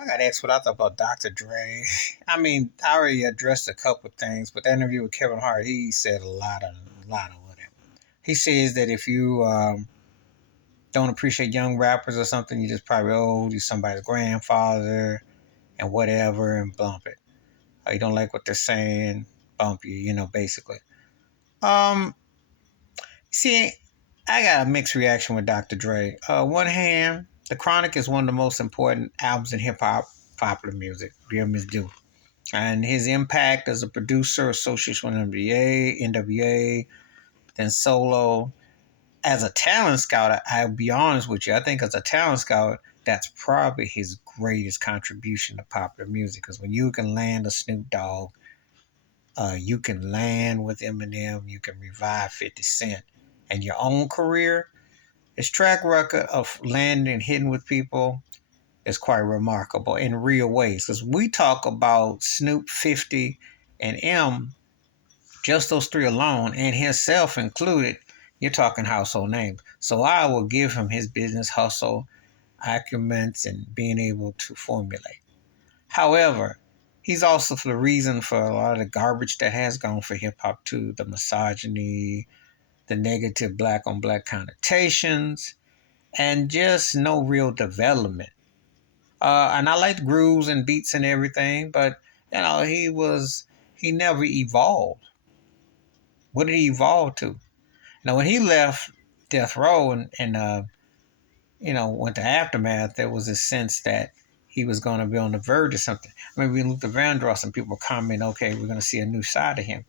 I got asked what I thought about Dr. Dre. I mean, I already addressed a couple of things, but that interview with Kevin Hart, he said a lot of whatever. He says that if you don't appreciate young rappers or something, you just probably old, you're somebody's grandfather and whatever, and bump it. Or you don't like what they're saying, bump you, basically. Um, See, I got a mixed reaction with Dr. Dre. One hand, The Chronic is one of the most important albums in hip hop popular music. Real Miss Do. And his impact as a producer, association with NWA, then solo. As a talent scout, I'll be honest with you. I think as a talent scout, that's probably his greatest contribution to popular music. Because when you can land a Snoop Dogg, you can land with Eminem, you can revive 50 Cent. And your own career, his track record of landing and hitting with people is quite remarkable in real ways. Because we talk about Snoop, 50, and M, just those three alone, and himself included, you're talking household names. So I will give him his business hustle, acumen, and being able to formulate. However, he's also the reason for a lot of the garbage that has gone for hip hop too, the misogyny, the negative black on black connotations, and just no real development. And I like the grooves and beats and everything, but he never evolved. What did he evolve to? Now, when he left Death Row and went to Aftermath, there was a sense that he was going to be on the verge of something. I mean, we looked at Vandross and people comment, okay, we're going to see a new side of him.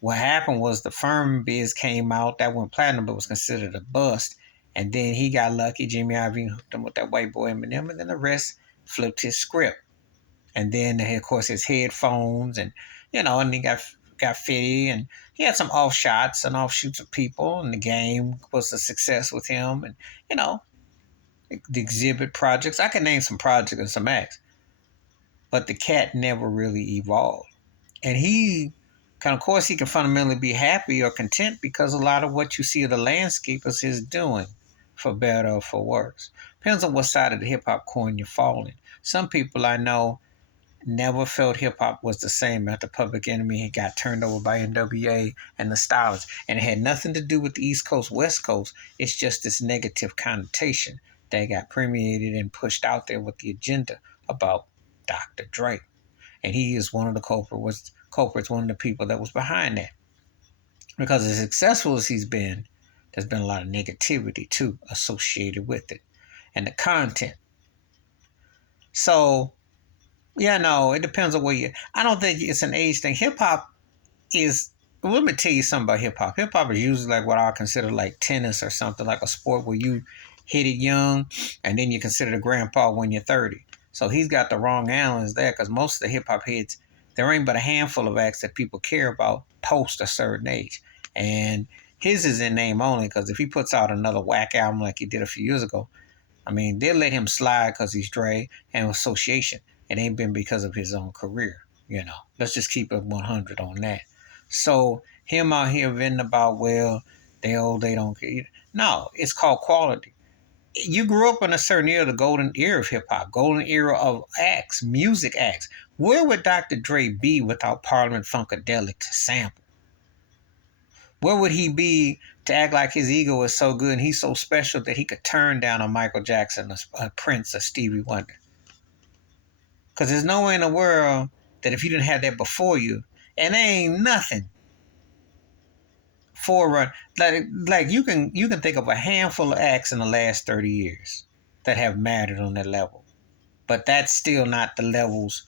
What happened was the Firm Biz came out, that went platinum, but was considered a bust. And then he got lucky. Jimmy Iovine hooked him with that white boy Eminem, and then the rest flipped his script. And then, of course, his headphones, and he got 50, and he had some off shots and offshoots of people, and the game was a success with him, and you know, the exhibit projects. I can name some projects and some acts, but the cat never really evolved. And he can, of course, he can fundamentally be happy or content because a lot of what you see of the landscape is his doing, for better or for worse. Depends on what side of the hip hop coin you're falling. Some people I know never felt hip hop was the same after Public Enemy had got turned over by NWA and the Stylists. And it had nothing to do with the East Coast, West Coast. It's just this negative connotation that got permeated and pushed out there with the agenda about Dr. Dre. And he is one of the culprits, one of the people that was behind that. Because as successful as he's been, there's been a lot of negativity too associated with it and the content. So, yeah, no, it depends on where you. I don't think it's an age thing. Hip hop is. Well, let me tell you something about hip hop. Hip hop is usually like what I consider like tennis or something, like a sport where you hit it young and then you consider the grandpa when you're 30. So he's got the wrong analysts there because most of the hip hop heads, there ain't but a handful of acts that people care about post a certain age. And his is in name only because if he puts out another whack album like he did a few years ago, I mean, they'll let him slide because he's Dre and association. It ain't been because of his own career. Let's just keep it 100 on that. So him out here venting about, well, they old, they don't care. No, it's called quality. You grew up in a certain era, the golden era of hip hop, golden era of acts, music acts. Where would Dr. Dre be without Parliament Funkadelic to sample? Where would he be to act like his ego is so good and he's so special that he could turn down a Michael Jackson, a Prince, a Stevie Wonder? Because there's no way in the world that if you didn't have that before you, and there ain't nothing forerun like you can think of a handful of acts in the last 30 years that have mattered on that level. But that's still not the levels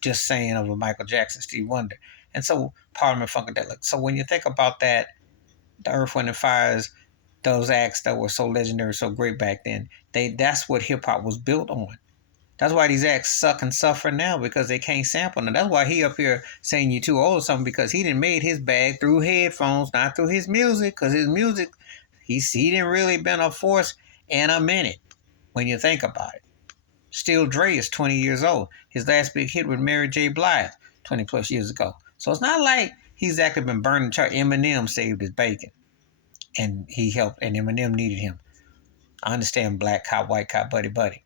just saying of a Michael Jackson, Stevie Wonder. And so Parliament Funkadelic. So when you think about that, the Earth, Wind and Fire's, those acts that were so legendary, so great back then, that's what hip hop was built on. That's why these acts suck and suffer now because they can't sample them. That's why he up here saying you too old or something because he didn't made his bag through headphones, not through his music. Because his music, he didn't really been a force in a minute when you think about it. Still, Dre is 20 years old. His last big hit with Mary J. Blige 20 plus years ago. So it's not like he's actually been burning the chart. Eminem saved his bacon, and he helped, and Eminem needed him. I understand black cop, white cop, buddy, buddy.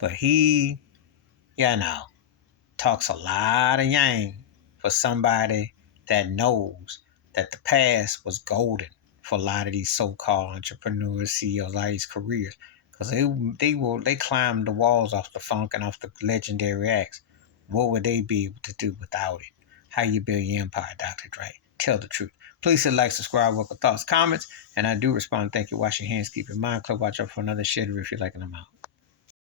But he you know, talks a lot of yang for somebody that knows that the past was golden for a lot of these so-called entrepreneurs, CEOs, a lot of these careers, because they climbed the walls off the funk and off the legendary acts. What would they be able to do without it? How you build your empire, Dr. Dre? Tell the truth. Please hit like, subscribe, welcome thoughts, comments, and I do respond. Thank you. Wash your hands, keep your mind clear. Watch out for another shitter if you're liking them out.